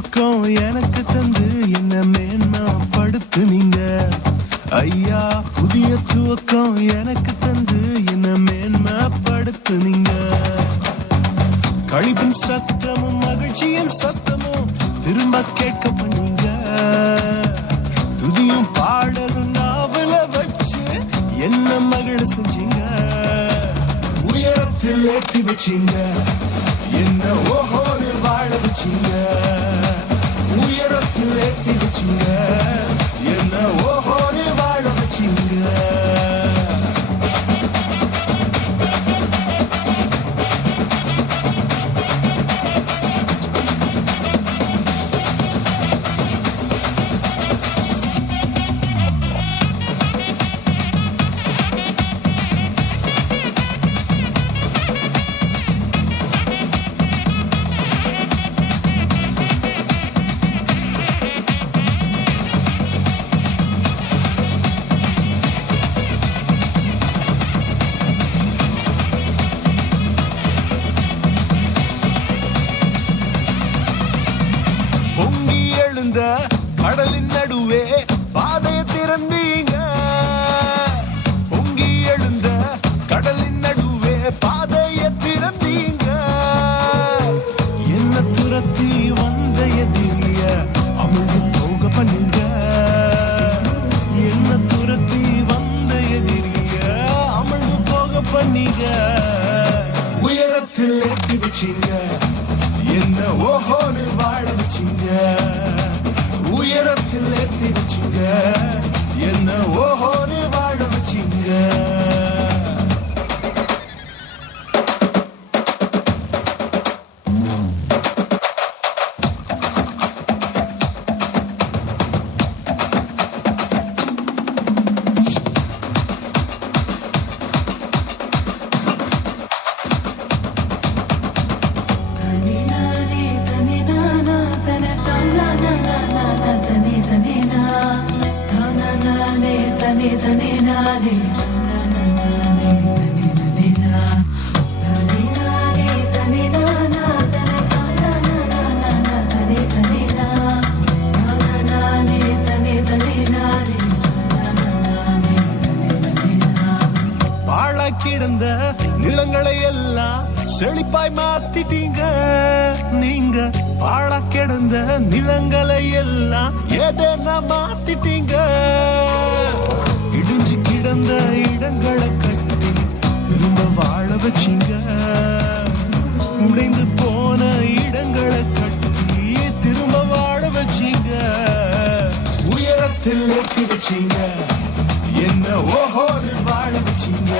துவக்கம் எனக்கு தந்து என்ன மேன்மைப்படுத்துனீங்க ஐயா. புதிய துவக்கம் எனக்கு தந்து என்ன மேன்மைப்படுத்துனீங்க. கழிப்பின் சத்தமும் மகிழ்ச்சியின் சத்தமும் திரும்ப கேட்க பண்ணீங்க. துதியும் பாடலும் நாவல வச்சு என்ன மகிழ செஞ்சீங்க. உயரத்தில் ஏற்றி வச்சீங்க, என்ன ஓஹோடு வாழ வச்சீங்க. உயரத்தில் ஏற்றி வச்சீங்க, என்ன ஓஹோடு வாழ வச்சீங்க. பொங்கி எழுந்த கடலின் நடுவே பாதையை திறந்தீங்க. பொங்கி எழுந்த கடலின் நடுவே பாதையை திறந்தீங்க. என்ன துரத்தி வந்த எதிரிய அமிழ்ந்து போக பண்ணீங்க. என்ன துரத்தி வந்த எதிரிய அமிழ்ந்து போக பண்ணீங்க. உயரத்தில் ஏற்றி வச்சீங்க, என்ன ஓஹோன்னு வாழ வச்சீங்க. உயரத்தில் ஏற்றி வச்சீங்க, என்ன ஓஹோன்னு வாழ வச்சீங்க. கிடந்த நிலங்களை எல்லாம் செழிப்பாய் மாத்திட்டீங்க. நீங்க பாழா கிடந்த நிலங்களை எல்லாம் ஏதேனா மாத்திட்டீங்க. இடிஞ்சு கிடந்த இடங்களை கட்டி திரும்ப வாழ வச்சீங்க. உடைந்து போன இடங்களை கட்டி திரும்ப வாழ வச்சீங்க. உயரத்தில் ஏற்றி வச்சீங்க, என்ன ஓஹோடு வாழ வச்சீங்க.